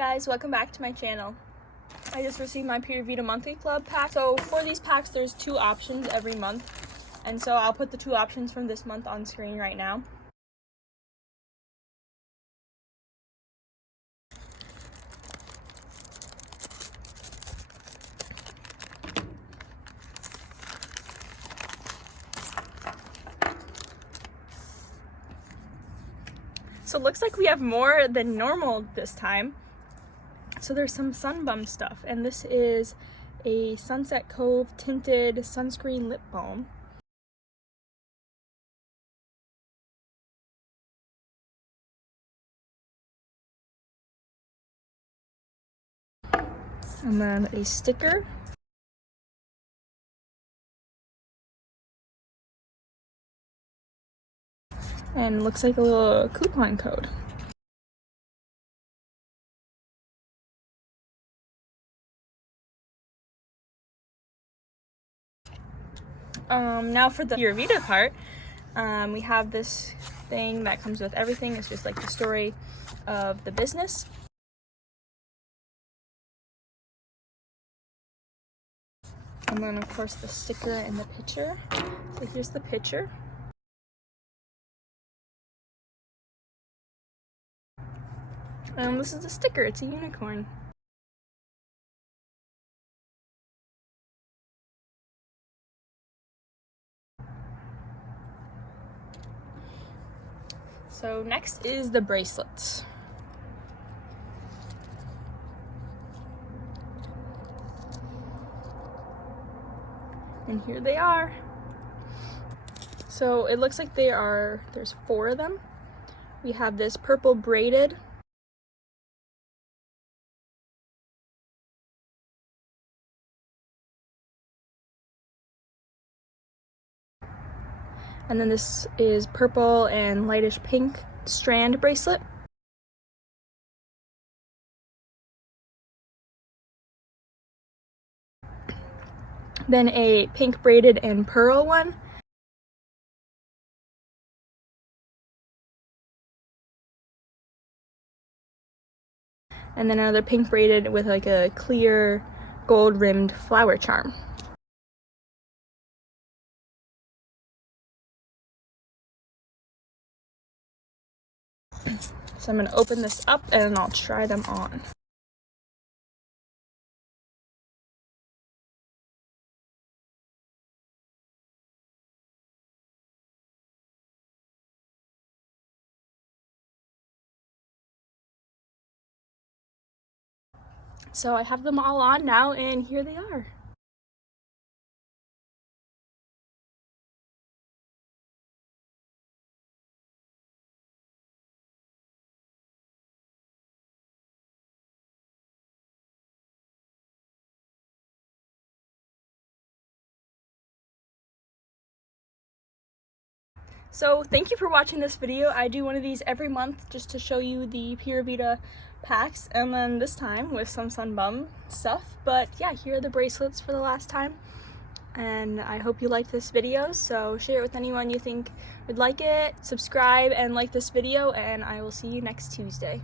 guys, welcome back to my channel. I just received my Pura Vida monthly club pack. So for these packs, there's 2 options every month. And so I'll put the 2 options from this month on screen right now. So it looks like we have more than normal this time. So there's some Sunbum stuff, and this is a Sunset Cove tinted sunscreen lip balm. And then a sticker. And looks like a little coupon code. Now for the Pura Vida part, we have this thing that comes with everything. It's just like the story of the business. And then of course the sticker and the picture. So here's the picture. And this is the sticker, it's a unicorn. So next is the bracelets. And here they are. So it looks like there's 4 of them. We have this purple braided. And then this is purple and lightish pink strand bracelet. Then a pink braided and pearl one. And then another pink braided with like a clear gold rimmed flower charm. So I'm going to open this up and I'll try them on. So I have them all on now, and here they are. So thank you for watching this video. I do one of these every month just to show you the Pura Vida packs, and then this time with some Sunbum stuff. But yeah, here are the bracelets for the last time, and I hope you liked this video. So share it with anyone you think would like it, subscribe and like this video, and I will see you next Tuesday.